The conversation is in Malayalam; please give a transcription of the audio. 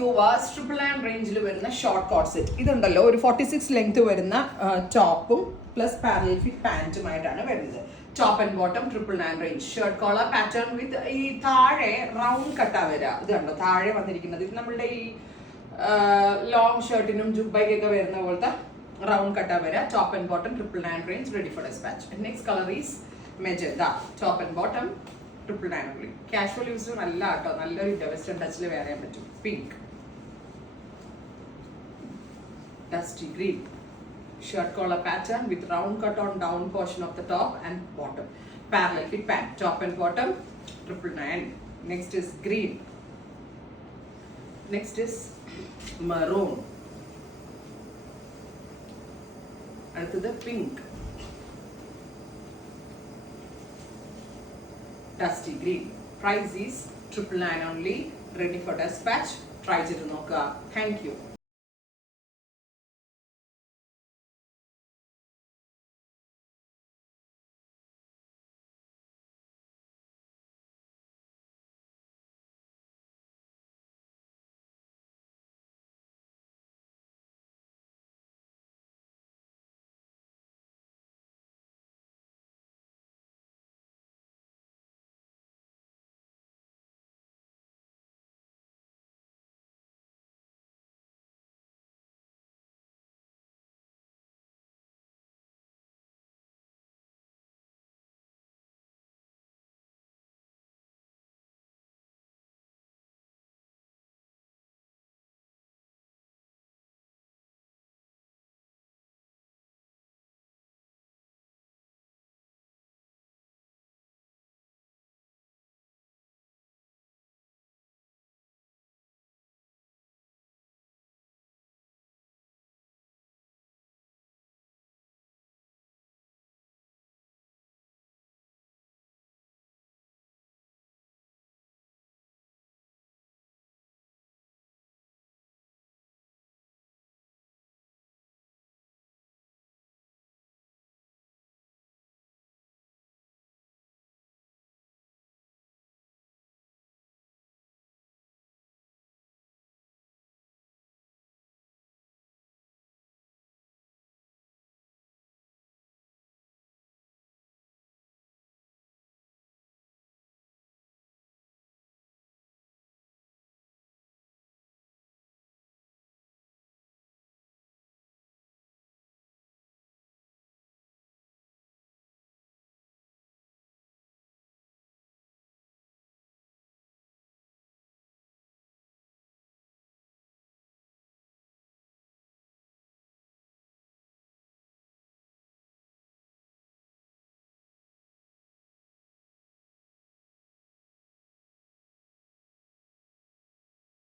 വ്യൂവേഴ്സ്, ട്രിപ്പിൾ നയൻ റേഞ്ചിൽ വരുന്ന ഷോർട്ട് കോട്ട് സെറ്റ് ഇതുണ്ടല്ലോ, ഒരു 46 ലെങ്ത് വരുന്ന ടോപ്പും പ്ലസ് പാരലൽ ഫിറ്റ് പാൻറ്റുമായിട്ടാണ് വരുന്നത്. Top and bottom triple nine range, shirt collar pattern with ഈ താഴെ റൗണ്ട് കട്ടാ വരിക. ഇത് കണ്ടോ താഴെ വന്നിരിക്കുന്നത്, ഇത് നമ്മളുടെ ഈ ലോങ് ഷർട്ടിനും ജുബൈക്കൊക്കെ വരുന്ന പോലത്തെ റൗണ്ട് കട്ടാ വരിക. Top and bottom triple nine range, ready for dispatch. Next colour is magenta. Top and bottom triple nine ഉള്ളി. കാഷ്വൽ യൂസ് നല്ല കേട്ടോ, നല്ലൊരു വെസ്റ്റേൺ ടച്ചിൽ വെയർ ചെയ്യാൻ പറ്റും. Pink, dusty green, shirt collar pattern with round cut on down portion of the top and bottom, parallel fit pant, top and bottom 999. Next is green, next is maroon, അടുത്തത് pink, dusty green. Price is 999 only, ready for dispatch. Try ചെയ്ത് നോക്കുക. Thank you.